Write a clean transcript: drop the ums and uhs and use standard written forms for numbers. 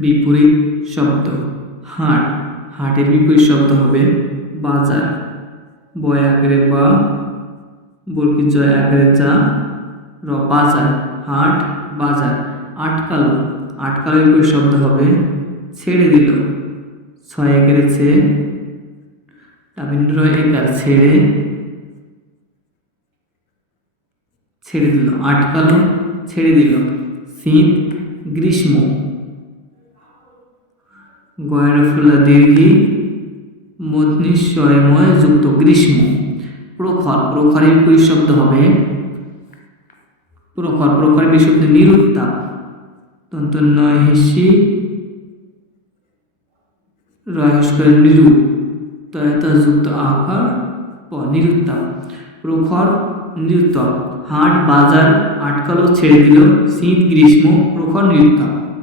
বিপরীত শব্দ। হাট, হাটের বিপরীত শব্দ হবে বাজার। বয় আকারে বা, বর্গী জয় আকারে যা, র বাজার। হাট বাজার। আটকালো, আটকালো বিপরীত শব্দ হবে ছেড়ে দিল। ছয় আকারে ছে, রবীন্দ্র একার ছেড়ে, ছেড়ে দিল। আটকালো ছেড়ে দিল। শীত গ্রীষ্ম। গয়রা ফুলা দীর্ঘী মধ্নিশ্বয়ময় যুক্ত গ্রীষ্ম। প্রখর, প্রখরের বিপরীত শব্দ হবে প্রখর। প্রখরের বিপরীত শব্দ নিরুত্তাপ। দন্তন্বয় হিসি রহস্যের নিরু তয়তা যুক্ত আকার প, নিরুত্তাপ। প্রখর নিরুত্তাপ। হাট বাজার, আটকালো ছেড়ে দিল, শীত গ্রীষ্ম, প্রখর নিরুত্তাপ।